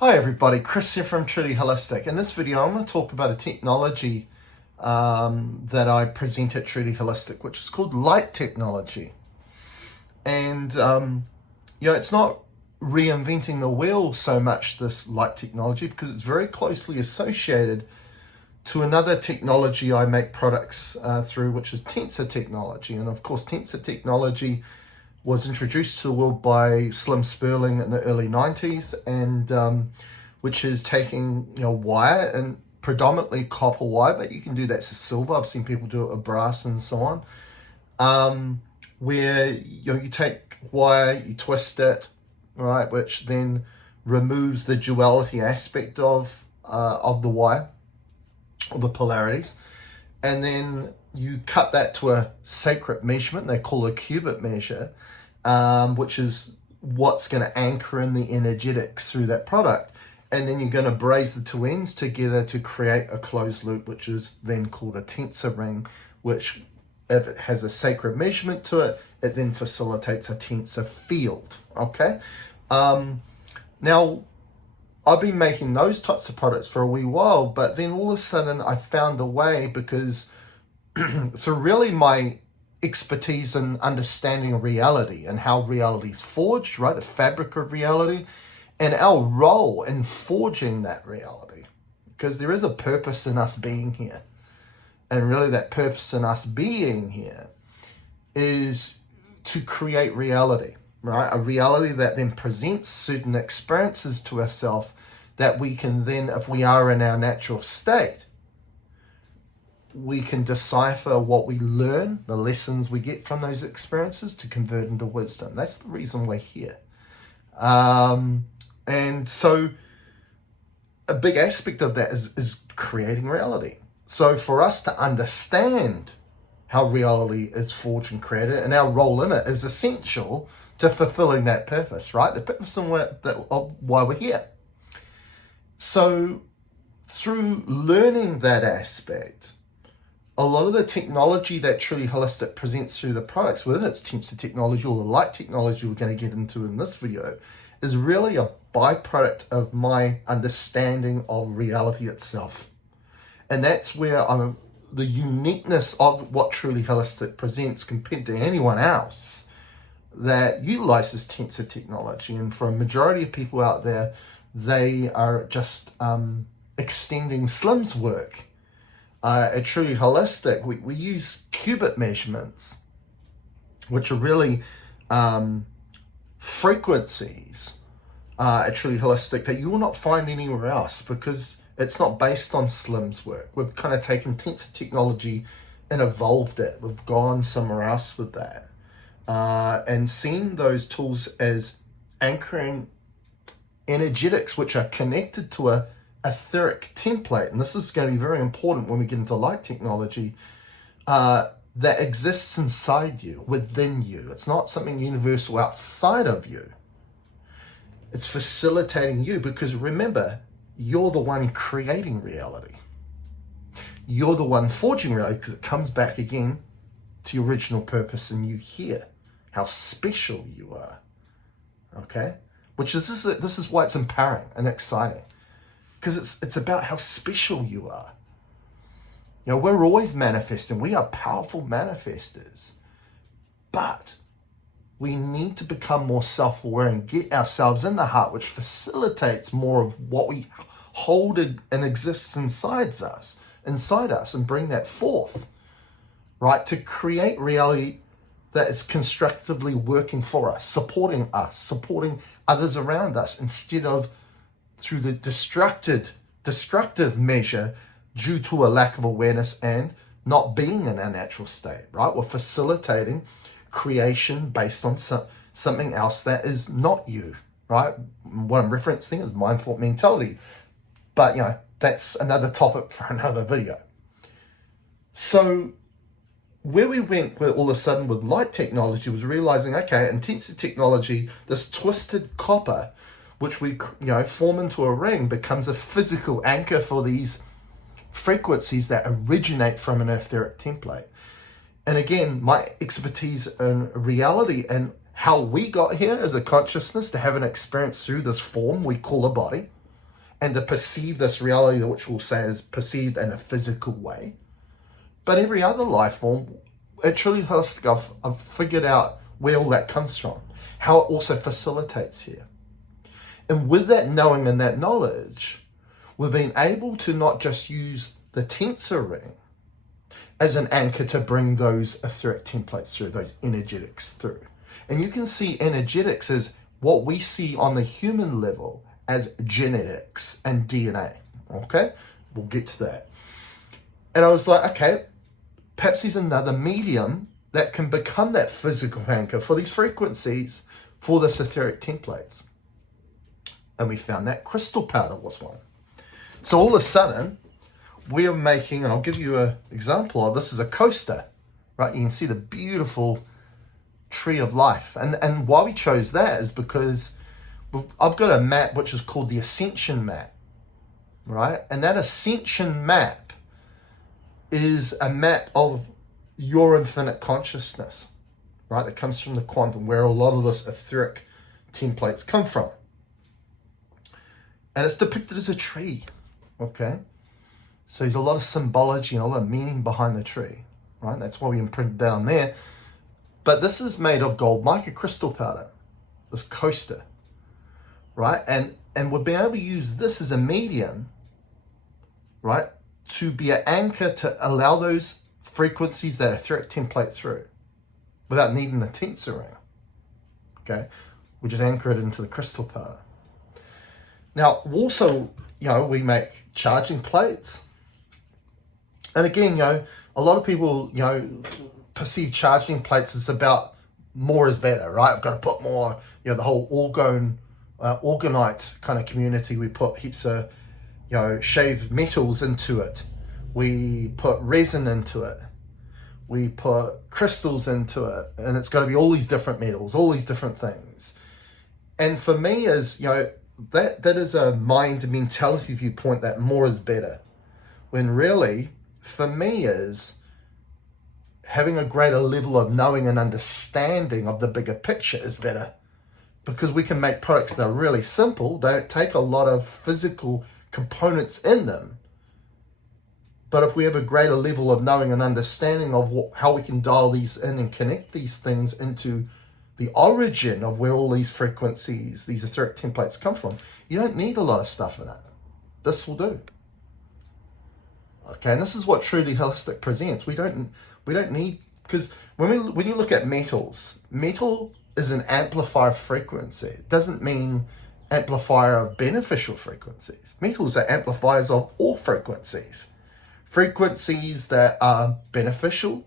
Hi everybody, Chris here from Truly Holistic. In this video I'm going to talk about a technology that I present at Truly Holistic, which is called light technology. And it's not reinventing the wheel so much, this light technology, because it's very closely associated to another technology I make products through, which is tensor technology. And of course tensor technology was introduced to the world by Slim Spurling in the early 90s, and which is taking wire, and predominantly copper wire, but you can do that to silver. I've seen people do it with brass and so on, where you take wire, you twist it, right, which then removes the duality aspect of the wire, or the polarities, and then you cut that to a sacred measurement. They call it a cubit measure, which is what's going to anchor in the energetics through that product. And then you're going to braze the two ends together to create a closed loop, which is then called a tensor ring, which, if it has a sacred measurement to it, it then facilitates a tensor field. Okay. Now, I've been making those types of products for a wee while, but then all of a sudden I found a way, because so really my expertise in understanding reality and how reality is forged, right? The fabric of reality, and our role in forging that reality. Because there is a purpose in us being here. And really that purpose in us being here is to create reality, right? A reality that then presents certain experiences to ourselves that we can then, if we are in our natural state, we can decipher what we learn, the lessons we get from those experiences, to convert into wisdom. That's the reason we're here. And so a big aspect of that is creating reality. So for us to understand how reality is forged and created, and our role in it, is essential to fulfilling that purpose, right? The purpose of why we're here. So through learning that aspect, a lot of the technology that Truly Holistic presents through the products, whether it's tensor technology or the light technology we're going to get into in this video, is really a byproduct of my understanding of reality itself. And that's where the uniqueness of what Truly Holistic presents compared to anyone else that utilizes tensor technology. And for a majority of people out there, they are just extending Slim's work. At Truly Holistic, we use qubit measurements, which are really frequencies at Truly Holistic that you will not find anywhere else, because it's not based on Slim's work. We've kind of taken tensor technology and evolved it. We've gone somewhere else with that, and seen those tools as anchoring energetics which are connected to a etheric template. And this is going to be very important when we get into light technology, that exists inside you, within you. It's not something universal outside of you. It's facilitating you, because remember, you're the one creating reality. You're the one forging reality, because it comes back again to your original purpose and you here, how special you are. Okay? Which is this is why it's empowering and exciting. Because it's about how special you are. We're always manifesting. We are powerful manifestors. But we need to become more self-aware and get ourselves in the heart, which facilitates more of what we hold and exists inside us, and bring that forth, right? To create reality that is constructively working for us, supporting others around us, instead of through the destructive measure due to a lack of awareness and not being in our natural state, right? We're facilitating creation based on something else that is not you, right? What I'm referencing is mindful mentality. But, that's another topic for another video. So where we went with all of a sudden with light technology was realizing, okay, in tensor technology, this twisted copper, which we form into a ring, becomes a physical anchor for these frequencies that originate from an etheric template. And again, my expertise in reality and how we got here as a consciousness to have an experience through this form we call a body, and to perceive this reality, which we'll say is perceived in a physical way. But every other life form, at Truly Holistic, I've figured out where all that comes from, how it also facilitates here. And with that knowing and that knowledge, we've been able to not just use the tensor ring as an anchor to bring those etheric templates through, those energetics through. And you can see energetics as what we see on the human level as genetics and DNA, okay? We'll get to that. And I was like, okay, perhaps there's another medium that can become that physical anchor for these frequencies for this etheric templates. And we found that crystal powder was one. So all of a sudden, we are making, and I'll give you an example of this, is a coaster, right? You can see the beautiful tree of life. And why we chose that is because I've got a map which is called the Ascension map, right? And that Ascension map is a map of your infinite consciousness, right? That comes from the quantum, where a lot of this etheric templates come from. And it's depicted as a tree, okay? So there's a lot of symbology and a lot of meaning behind the tree, right? That's why we imprinted down there. But this is made of gold mica crystal powder, this coaster, right? And we've been able to use this as a medium, right, to be an anchor to allow those frequencies, that etheric template through without needing the tensor ring, okay? We just anchor it into the crystal powder. Now, also, we make charging plates. And again, a lot of people, perceive charging plates as about more is better, right? I've got to put more, the whole orgonite kind of community. We put heaps of, shaved metals into it. We put resin into it. We put crystals into it. And it's got to be all these different metals, all these different things. And for me, as, that is a mind mentality viewpoint that more is better. When really, for me, is having a greater level of knowing and understanding of the bigger picture is better, because we can make products that are really simple. They don't take a lot of physical components in them. But if we have a greater level of knowing and understanding of how we can dial these in and connect these things into the origin of where all these frequencies, these etheric templates come from, you don't need a lot of stuff in it. This will do. Okay, and this is what Truly Holistic presents. We don't need, because when you look at metals, metal is an amplifier of frequency. It doesn't mean amplifier of beneficial frequencies. Metals are amplifiers of all frequencies. Frequencies that are beneficial,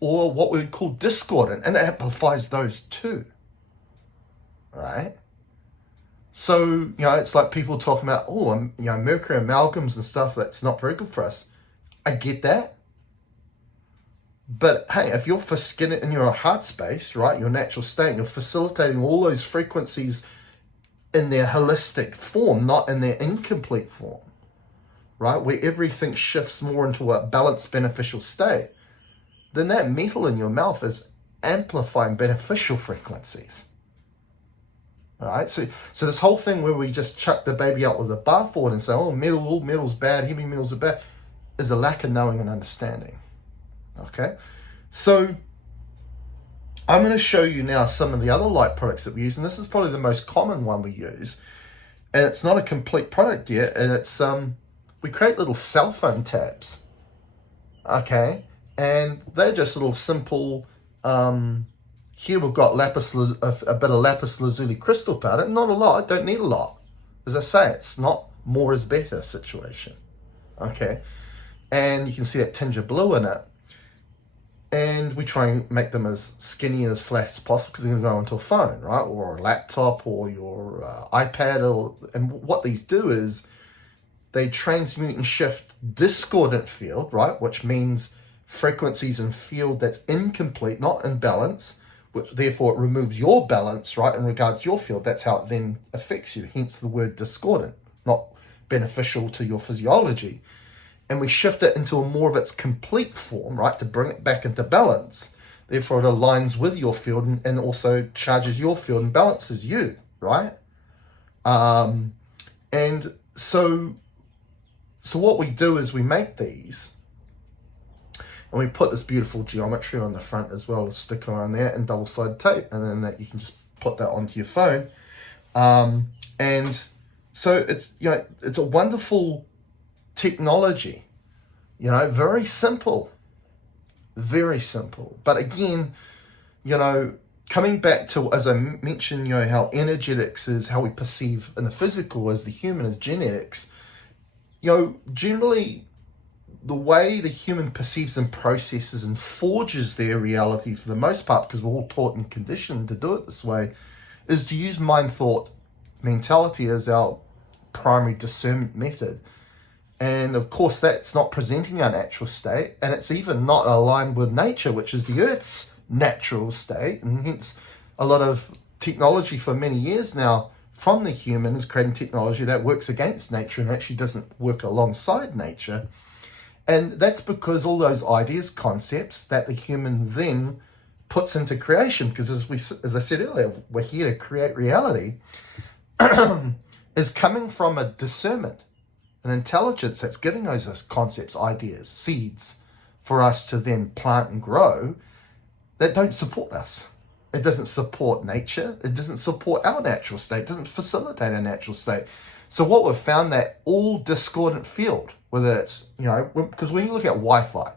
or what we would call discordant, and it amplifies those too, right? So, it's like people talking about, mercury amalgams and stuff, that's not very good for us. I get that. But hey, if you're in your heart space, right, your natural state, you're facilitating all those frequencies in their holistic form, not in their incomplete form, right, where everything shifts more into a balanced, beneficial state, then that metal in your mouth is amplifying beneficial frequencies. All right, so this whole thing where we just chuck the baby out with the bathwater and say, all metal's bad, heavy metals are bad, is a lack of knowing and understanding. Okay, so I'm going to show you now some of the other light products that we use, and this is probably the most common one we use, and it's not a complete product yet, and it's we create little cell phone tabs. Okay. And they're just little simple, here we've got a bit of lapis lazuli crystal powder. Not a lot, don't need a lot. As I say, it's not more is better situation. Okay. And you can see that tinge of blue in it. And we try and make them as skinny and as flat as possible, because they're going to go onto a phone, right? Or a laptop or your iPad. And what these do is they transmute and shift discordant field, right? Which means frequencies in field that's incomplete, not in balance, which therefore it removes your balance, right, in regards to your field. That's how it then affects you, hence the word discordant, not beneficial to your physiology. And we shift it into a more of its complete form, right, to bring it back into balance. Therefore, it aligns with your field and also charges your field and balances you, right? And so what we do is we make these, and we put this beautiful geometry on the front as well, a sticker on there, and double-sided tape, and then that you can just put that onto your phone. And so it's, you know, it's a wonderful technology, you know, very simple, but again, you know, coming back to, as I mentioned, you know, how energetics is how we perceive in the physical, as the human is genetics. You know, generally the way the human perceives and processes and forges their reality, for the most part, because we're all taught and conditioned to do it this way, is to use mind thought mentality as our primary discernment method. And of course, that's not presenting our natural state, and it's even not aligned with nature, which is the Earth's natural state. And hence, a lot of technology for many years now from the human is creating technology that works against nature and actually doesn't work alongside nature. And that's because all those ideas, concepts that the human then puts into creation, because as I said earlier, we're here to create reality, is coming from a discernment, an intelligence that's giving those concepts, ideas, seeds for us to then plant and grow, that don't support us. It doesn't support nature. It doesn't support our natural state. It doesn't facilitate our natural state. So what we've found, that all discordant field, whether it's, you know, because when you look at Wi-Fi,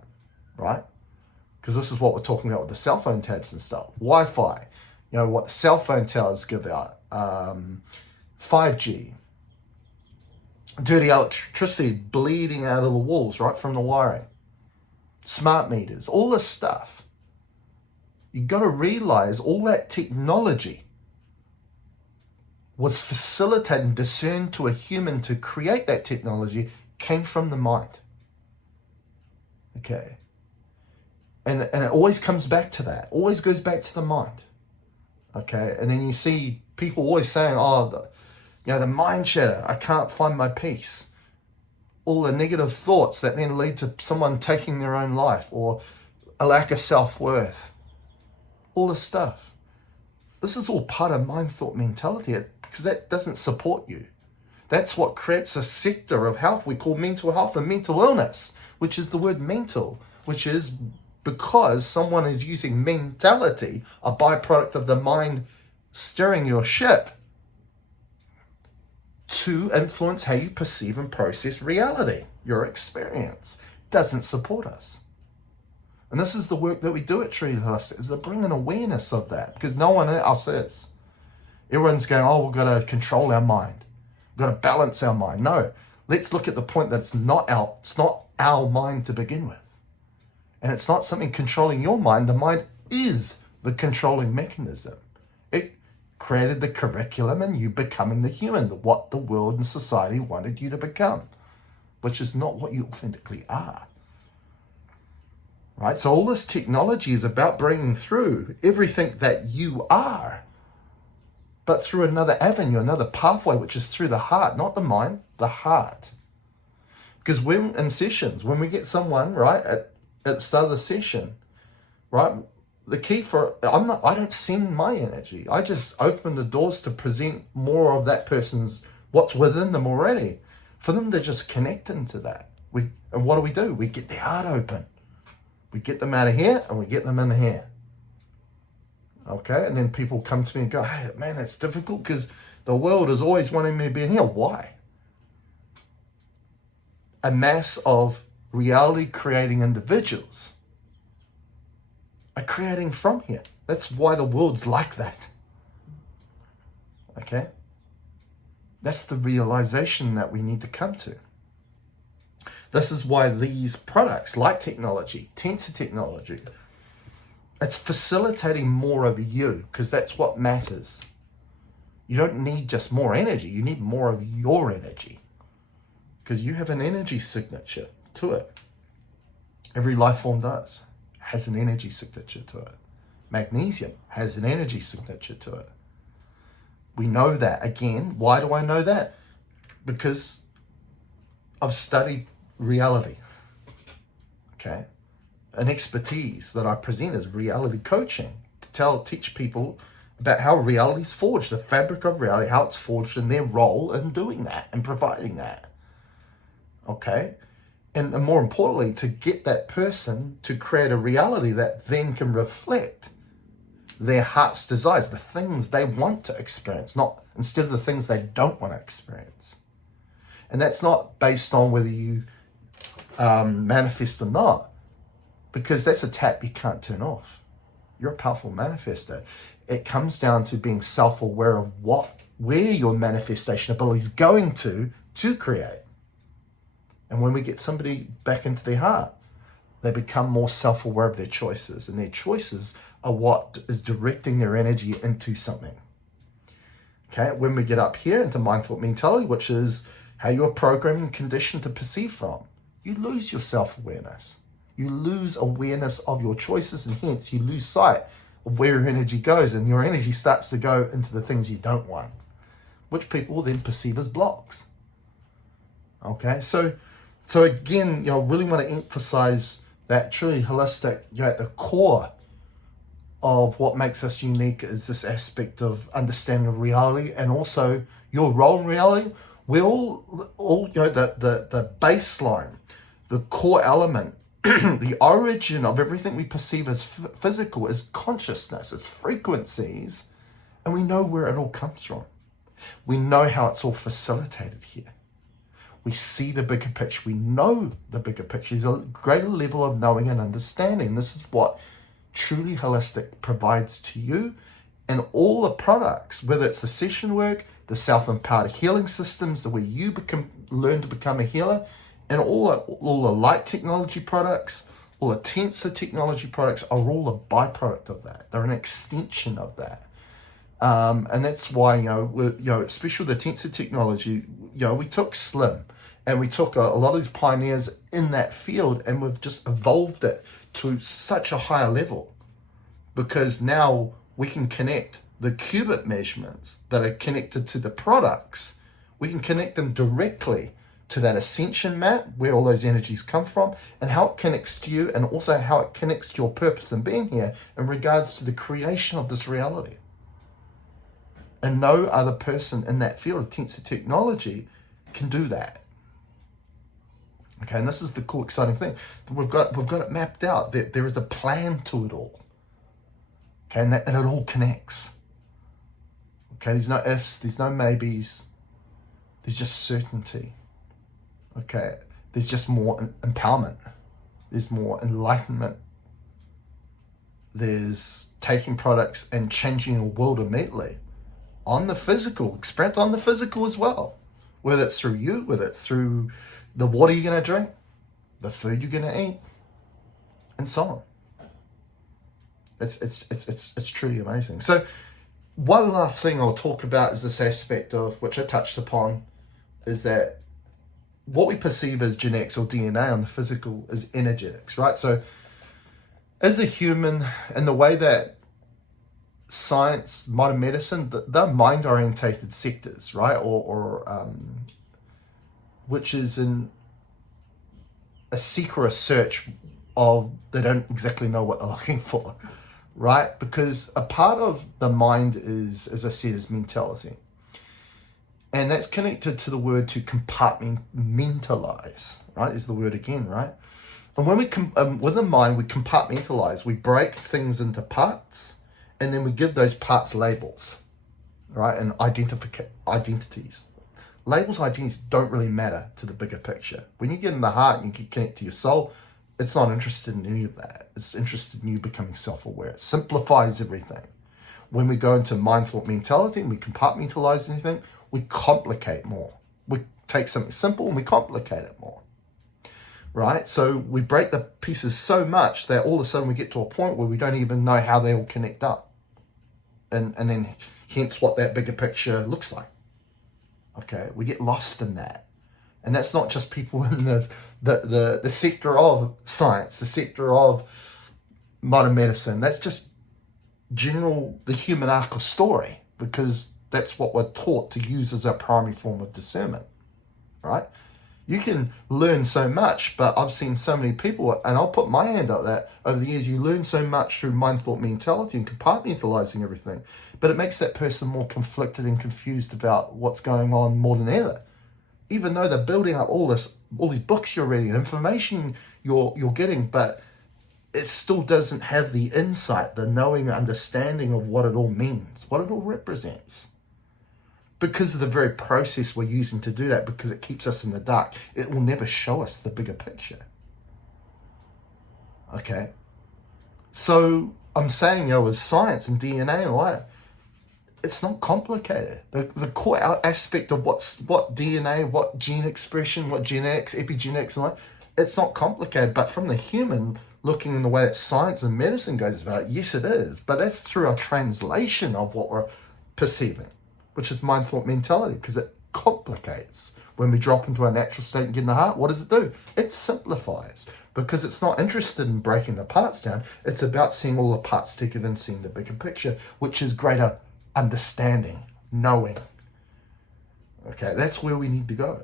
right? Because this is what we're talking about with the cell phone tabs and stuff. Wi-Fi, you know, what the cell phone towers give out, 5G, dirty electricity bleeding out of the walls, right, from the wiring, smart meters, all this stuff. You've got to realize all that technology was facilitated and discerned to a human to create that technology came from the mind. Okay. And it always comes back to that. Always goes back to the mind. Okay. And then you see people always saying, oh, the mind chatter, I can't find my peace. All the negative thoughts that then lead to someone taking their own life, or a lack of self-worth. All this stuff. This is all part of mind thought mentality, because that doesn't support you. That's what creates a sector of health we call mental health and mental illness, which is the word mental, which is because someone is using mentality, a byproduct of the mind steering your ship, to influence how you perceive and process reality. Your experience doesn't support us. And this is the work that we do at Treated Holistic, is to bring an awareness of that, because no one else is. Everyone's going, oh, we've got to control our mind. We've got to balance our mind. No, let's look at the point that it's not our mind to begin with. And it's not something controlling your mind. The mind is the controlling mechanism. It created the curriculum and you becoming the human, what the world and society wanted you to become, which is not what you authentically are. Right? So all this technology is about bringing through everything that you are, but through another avenue, another pathway, which is through the heart, not the mind, the heart. Because when in sessions, when we get someone, right, at the start of the session, right, the key for, I don't send my energy. I just open the doors to present more of that person's, what's within them already, for them to just connect into that. And what do? We get their heart open. We get them out of here and we get them in here. Okay, and then people come to me and go, hey, man, that's difficult because the world is always wanting me to be in here. Why? A mass of reality creating individuals are creating from here. That's why the world's like that. Okay? That's the realization that we need to come to. This is why these products, like technology, tensor technology, it's facilitating more of you, because that's what matters. You don't need just more energy. You need more of your energy, because you have an energy signature to it. Every life form has an energy signature to it. Magnesium has an energy signature to it. We know that. Again, why do I know that? Because I've studied reality. Okay? An expertise that I present is reality coaching, to teach people about how reality is forged, the fabric of reality, how it's forged, and their role in doing that and providing that. Okay? And more importantly, to get that person to create a reality that then can reflect their heart's desires, the things they want to experience, not instead of the things they don't want to experience. And that's not based on whether you manifest or not, because that's a tap you can't turn off. You're a powerful manifester. It comes down to being self-aware of where your manifestation ability is going to create. And when we get somebody back into their heart, they become more self-aware of their choices, and their choices are what is directing their energy into something. Okay, when we get up here into mindful mentality, which is how you're programmed and conditioned to perceive from, you lose your self-awareness. You lose awareness of your choices, and hence you lose sight of where your energy goes, and your energy starts to go into the things you don't want, which people will then perceive as blocks. Okay, so again, really want to emphasize that truly holistic, at the core of what makes us unique is this aspect of understanding of reality, and also your role in reality. We're all the baseline, the core element, the origin of everything we perceive as physical is consciousness, it's frequencies, and we know where it all comes from. We know how it's all facilitated here. We see the bigger picture. We know the bigger picture. There's a greater level of knowing and understanding. This is what truly holistic provides to you, and all the products, whether it's the session work, the self-empowered healing systems, the way you learn to become a healer, and all the light technology products, all the tensor technology products are all a byproduct of that. They're an extension of that. And that's why, especially the tensor technology, we took Slim and we took a lot of these pioneers in that field, and we've just evolved it to such a higher level, because now we can connect the qubit measurements that are connected to the products. We can connect them directly to that ascension map, where all those energies come from, and how it connects to you, and also how it connects to your purpose in being here in regards to the creation of this reality. And no other person in that field of tensor technology can do that. Okay, and this is the cool, exciting thing. We've got it mapped out. There is a plan to it all. Okay, and it all connects. Okay, there's no ifs, there's no maybes. There's just certainty. Okay, there's just more empowerment. There's more enlightenment. There's taking products and changing your world immediately. On the physical, experience on the physical as well. Whether it's through you, whether it's through the water you're going to drink, the food you're going to eat, and so on. It's truly amazing. So one last thing I'll talk about is this aspect of, which I touched upon, is that what we perceive as genetics or DNA on the physical is energetics, right? So as a human, in the way that science, modern medicine, they're mind-orientated sectors, right? Or which is in a seek or a search of, they don't exactly know what they're looking for, right? Because a part of the mind is, as I said, is mentality. And that's connected to the word to compartmentalize, right? Is the word again, right? And when we, with the mind, we compartmentalize, we break things into parts, and then we give those parts labels, right? And identities. Labels, identities don't really matter to the bigger picture. When you get in the heart and you connect to your soul, it's not interested in any of that. It's interested in you becoming self-aware. It simplifies everything. When we go into mindful mentality and we compartmentalize anything, we complicate more. We take something simple and we complicate it more, right? So we break the pieces so much that all of a sudden we get to a point where we don't even know how they all connect up. And then hence what that bigger picture looks like. Okay, we get lost in that. And that's not just people in the sector of science, the sector of modern medicine. That's just general, the human arc of story, because that's what we're taught to use as our primary form of discernment, right? You can learn so much, but I've seen so many people, and I'll put my hand up that over the years, you learn so much through mind, thought, mentality and compartmentalizing everything. But it makes that person more conflicted and confused about what's going on more than ever. Even though they're building up all these books you're reading, information you're getting, but it still doesn't have the insight, the knowing, understanding of what it all means, what it all represents. Because of the very process we're using to do that, because it keeps us in the dark, it will never show us the bigger picture. Okay? So I'm saying, with science and DNA and all that, it's not complicated. The core aspect of what DNA, what gene expression, what genetics, epigenetics, and all that, it's not complicated. But from the human looking in the way that science and medicine goes about it, yes, it is. But that's through a translation of what we're perceiving, which is mind, thought, mentality, because it complicates. When we drop into our natural state and get in the heart, what does it do? It simplifies, because it's not interested in breaking the parts down. It's about seeing all the parts together and seeing the bigger picture, which is greater understanding, knowing. Okay, that's where we need to go.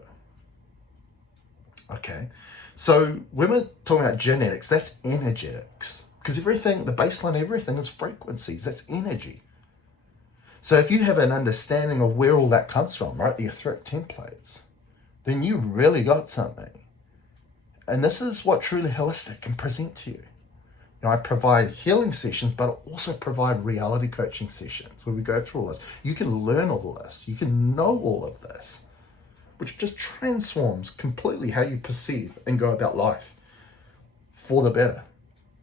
Okay, so when we're talking about genetics, that's energetics, because everything, the baseline of everything is frequencies, that's energy. So if you have an understanding of where all that comes from, right, the etheric templates, then you really got something. And this is what Truly Holistic can present to you. I provide healing sessions, but I also provide reality coaching sessions where we go through all this. You can learn all of this. You can know all of this, which just transforms completely how you perceive and go about life for the better.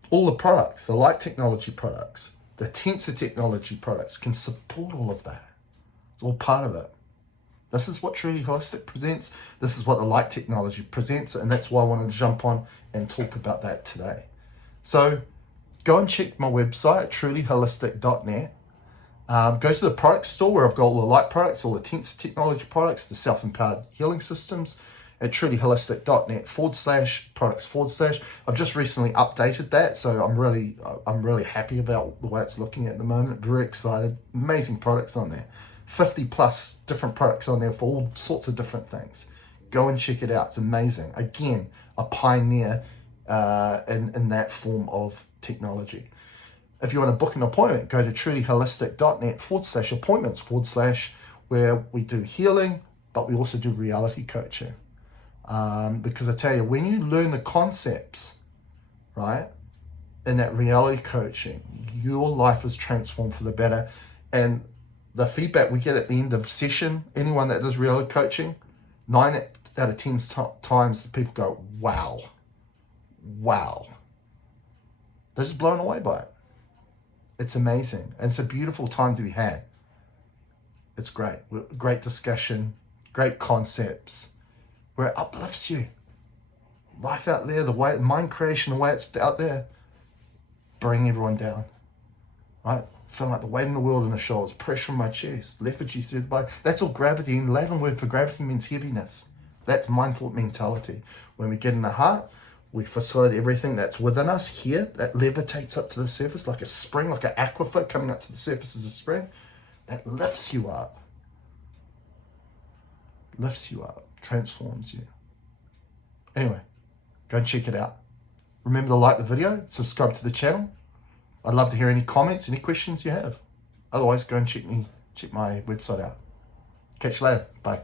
All the products, the light technology products, the tensor technology products can support all of that. It's all part of it. This is what Truly Holistic presents. This is what the light technology presents. And that's why I wanted to jump on and talk about that today. So go and check my website, trulyholistic.net. Go to the product store where I've got all the light products, all the tensor technology products, the self-empowered healing systems at trulyholistic.net/products/. I've just recently updated that, so I'm really happy about the way it's looking at the moment. Very excited. Amazing products on there. 50 plus different products on there for all sorts of different things. Go and check it out. It's amazing. Again, a pioneer in that form of technology. If you want to book an appointment, go to trulyholistic.net/appointments/ where we do healing, but we also do reality coaching. Because I tell you, when you learn the concepts, right, in that reality coaching, your life is transformed for the better. And the feedback we get at the end of session, anyone that does reality coaching, 9 out of 10 times the people go, wow. They're just blown away by it. It's amazing. And it's a beautiful time to be had. It's great. Great discussion, great concepts, where it uplifts you. Life out there, the way, mind creation, the way it's out there, bring everyone down. Right? Feel like the weight in the world on the shoulders, pressure on my chest, lethargy through the body. That's all gravity. And the Latin word for gravity means heaviness. That's mind, thought, mentality. When we get in the heart, we facilitate everything that's within us here, that levitates up to the surface like a spring, like an aquifer coming up to the surface as a spring. That lifts you up. Transforms you. Anyway, go and check it out. Remember to like the video, subscribe to the channel. I'd love to hear any comments, any questions you have. Otherwise, go and check my website out. Catch you later. Bye.